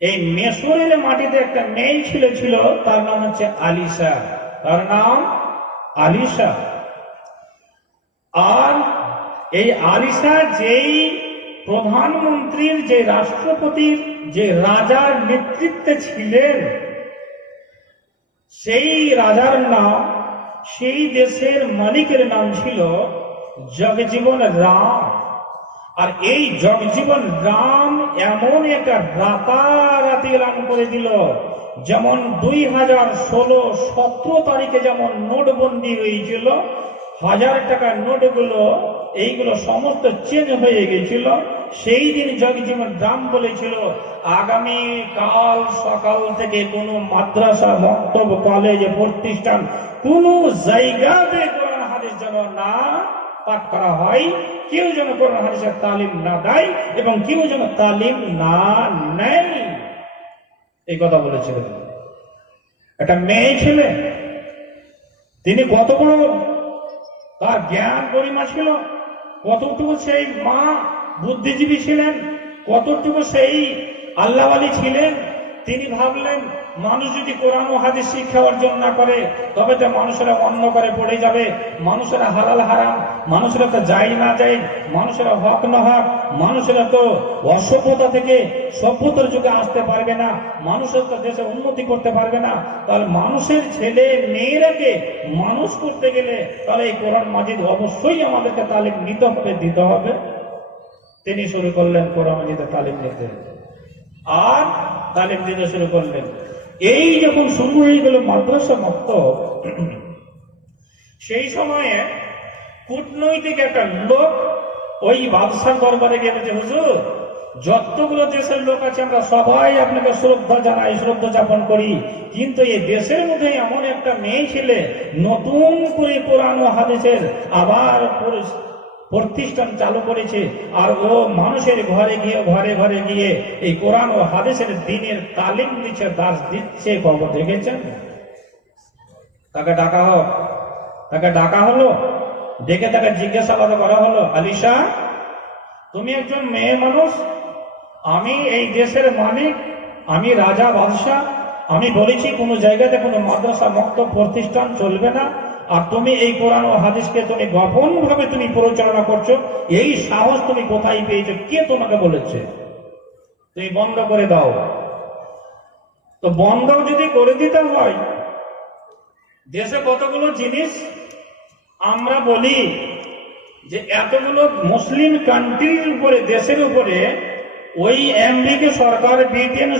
এই মেসরের মাটিতে একটা মেয়ে ছিল, তার নাম হচ্ছে আলিশা। তার নাম আলিশা। আর এই আলিশা যেই প্রধানমন্ত্রীর, যে রাষ্ট্রপতির, যে রাজার নেতৃত্বে ছিলেন, সেই রাজার নাম, সেই দেশের মালিকের নাম ছিল জগজীবন রাম। আর এই জগজীবন রাম এমন একটা রাতারাতি এলান করে দিল, যেমন 2016-17 তারিখে যেমন নোটবন্দি হয়েছিল, 1000 টাকার নোটগুলো এইগুলো সমস্ত চেঞ্জ হয়ে গেছিল। সেই দিন জগজীবন রাম বলেছিল, আগামী কাল সকাল থেকে কোনো মাদ্রাসা, মক্তব, কলেজ, প্রতিষ্ঠান, কোনো জায়গাতে কোরআন হাদিস যেন না পাঠ করা হয়, কেউ যেন কোরআন হাদিসের তালিম না দেয় এবং কেউ যেন তালিম না নেয়। এই কথা বলেছিলেন। একটা মেয়ে ছেলে, তিনি কত বড় তার জ্ঞান গরিমা ছিল, কতটুকু সেই মা বুদ্ধিজীবী ছিলেন, কতটুকু সেই আল্লাহওয়ালী ছিলেন। তিনি ভাবলেন, মানুষ যদি কোরআন ও হাদিস শিক্ষা অর্জন না করে, তবে তো মানুষেরা অন্ধকারে পড়ে যাবে, মানুষেরা হালাল হারাম, মানুষেরা তো যাই না যায়, মানুষেরা হক না হক, মানুষেরা তো অসভ্যতা থেকে সভ্যতার যুগে আসতে পারবে না, মানুষের তো দেশে উন্নতি করতে পারবে না। তাহলে মানুষের ছেলে মেয়েরাকে মানুষ করতে গেলে তাহলে এই কোরআন মাজিদ অবশ্যই আমাদেরকে তালিম নিতে হবে, দিতে হবে। তিনি শুরু করলেন কোরআন মাজিদের তালিম নিতে, আর তালিম দিতে শুরু করলেন। এই যখন শুরু হয়ে গেল মাদ্রাসা মক্তব, সেই সময়ে কূটনৈতিক একটা লোক ওই বাদশার দরবারে গিয়ে বলছে, হুজুর, যতগুলো দেশের লোক আছে আমরা সবাই আপনাকে শ্রদ্ধা জানাই, শ্রদ্ধা যাপন করি, কিন্তু এই দেশের মধ্যে এমন একটা মেয়ে ছেলে নতুন করে কোরআন ও হাদিসের আবার প্রতিষ্ঠান চালু করেছে, আর ও মানুষের ঘরে ঘরে গিয়ে এই কোরআন ও হাদিসের দ্বীনের তালিম দিচ্ছে, দাস দিচ্ছে। খবর দেখেছেন? তাকে ডাকা হলো, ডেকে তাকে জিজ্ঞাসাবাদ করা হলো, আলিশা, তুমি একজন মেয়ে মানুষ, আমি এই দেশের মালিক, আমি রাজা বাদশাহ, আমি বলেছি কোনো জায়গাতে কোনো মাদ্রাসা মক্তব প্রতিষ্ঠান চলবে না, আর তুমি এই কোরআন ও হাদিসকে তুমি গোপন ভাবে তুমি পরিচালনা করছো, এই সাহস তুমি কোথায় পেয়েছো? কে তোমাকে বলেছে? তুমি বন্ধ করে দাও। তো বন্ধ যদি করে দিতে হয়, দেশে কতগুলো জিনিস আমরা বলি যে এতগুলো মুসলিম কান্ট্রির উপরে, দেশের উপরে ওই আমেরিকা সরকার, ব্রিটেন